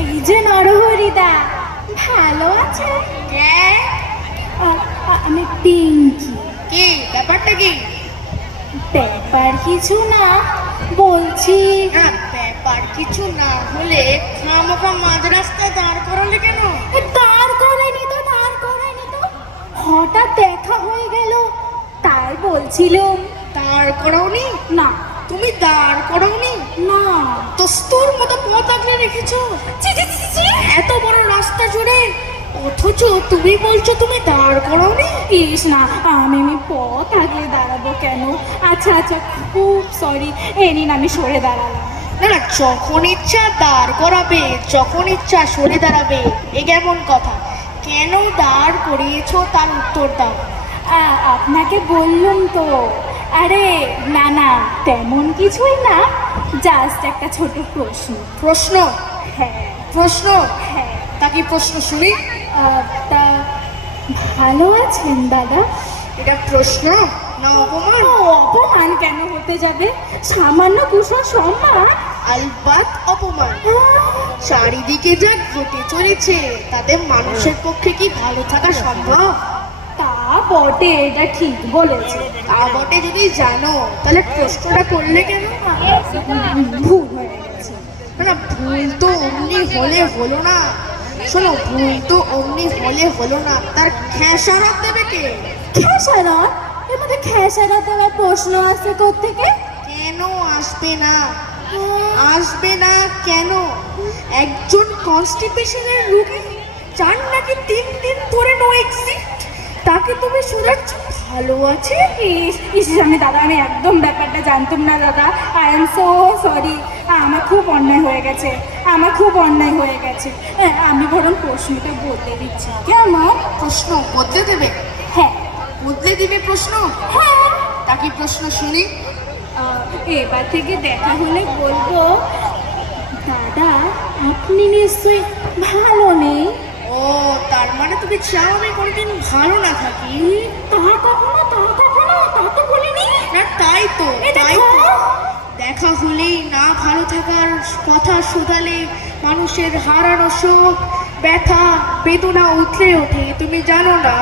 এই যে নরহরিদা, ভালো আছে? আমি পিঙ্কি। কি ব্যাপারটা কি? ব্যাপার কিছু না, বলছি ব্যাপার কিছু না হলে খামোখা মাঝ রাস্তায় দাঁড় করালে কেন? দাঁড় করায়নি তো, দাঁড় করায়নি তো, হঠাৎ দেখা হয়ে গেল তাই বলছিলাম। দাঁড় করাওনি? না। তুমি দাঁড় করাওনি? না। দস্তুর মতো পথ আগলে রেখেছো এত বড় রাস্তা জুড়ে, অথচ তুমি বলছো তুমি দাঁড় করাওনি? ইস না, আমি পথ আগলে দাঁড়াবো কেন? আচ্ছা আচ্ছা, খুব সরি, এই নিন আমি সরে দাঁড়ালাম। না না, যখন ইচ্ছা দাঁড় করাবে, যখন ইচ্ছা সরে দাঁড়াবে, এ কেমন কথা? কেন দাঁড় করিয়েছো তার উত্তর দাও। আপনাকে বললাম তো। আরে না না, তেমন কিছুই না, জাস্ট একটা ছোট প্রশ্ন। প্রশ্ন? হ্যাঁ। প্রশ্ন? হ্যাঁ। তা কি প্রশ্ন শুনি? তা ভালো আছেন দাদা? এটা প্রশ্ন না অপমান? অপমান কেন হতে যাবে? সামান্য কুশল সম্মান। আলবাত অপমান। চারিদিকে যা ঘটে চলেছে তাতে মানুষের পক্ষে কি ভালো থাকা সম্ভব? তা বটে, এটা ঠিক বলেছে। তা বটে যদি জানো, তাহলে প্রশ্নটা করলে কেন? ভুল হয়ে গেছে। না, ভুল তো অমনি হলে হলো না। শোনো, ভুল তো অমনি হলে হলো না, তার খেসারত দেবে কে? খেসারত? এর মধ্যে খেসারত দেওয়ার প্রশ্ন আছে কোত্থেকে? কেন আসবে না? আসবে না কেন? একজন কনস্টিপেশনের রোগী, যার নাকি 3 দিন ধরে নো এক্সিট, তাকে তুমি শোনাচ্ছ ভালো আছে? আমি দাদা, আমি একদম ব্যাপারটা জানতাম না দাদা। আই এম সো সরি, আমার খুব অন্যায় হয়ে গেছে, আমার খুব অন্যায় হয়ে গেছে। আমি বরং প্রশ্নটা বদলে দিচ্ছি কেমন? প্রশ্ন বদলে দেবে? হ্যাঁ। বদলে দিবে প্রশ্ন? হ্যাঁ। তা কি প্রশ্ন শুনি? এবার থেকে দেখা হলে বলবো, দাদা আপনি নিশ্চয়ই ভালো নেই। ও, তার মানে তুমি চাও আমি কোনোদিন ভালো না থাকি? তা কখনো, তা কখনো, তা তো বলিনি। না, তাই তো, তাই তো। দেখা হলেই না ভালো থাকার কথা শোধালে মানুষের হারানো শোক, ব্যথা, বেদনা উঠলে ওঠে, তুমি জানো না?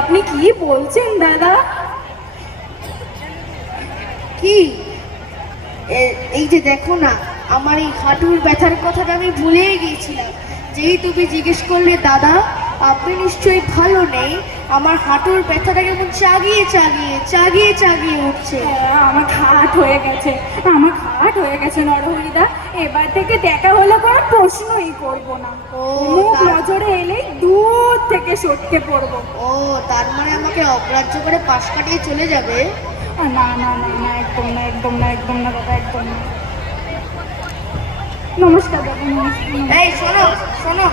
আপনি কি বলছেন দাদা? কি এই যে দেখো না, আমার এই হাঁটুর ব্যথার কথাটা আমি ভুলেই গিয়েছিলাম। যেই তুমি জিজ্ঞেস করলে দাদা আপনি নিশ্চয়ই ভালো নেই, আমার হাঁটুর ব্যথাটা কেমন চাগিয়ে চাগিয়ে চাগিয়ে চাগিয়ে উঠছে। আমার ঘাট হয়ে গেছে, আমার ঘাট হয়ে গেছে নরহরিদা। এবার থেকে দেখা হলে কোনো প্রশ্নই করবো না। মুখ নজরে এলেই দূর থেকে সটকে পড়বো। ও, তার মানে আমাকে অগ্রাহ্য করে পাশ কাটিয়ে চলে যাবে? না না না না, একদম না, একদম না, একদম না দাদা, একদম না। নমস্কার দাদা, নমস্কার। এই শোনো শোনো,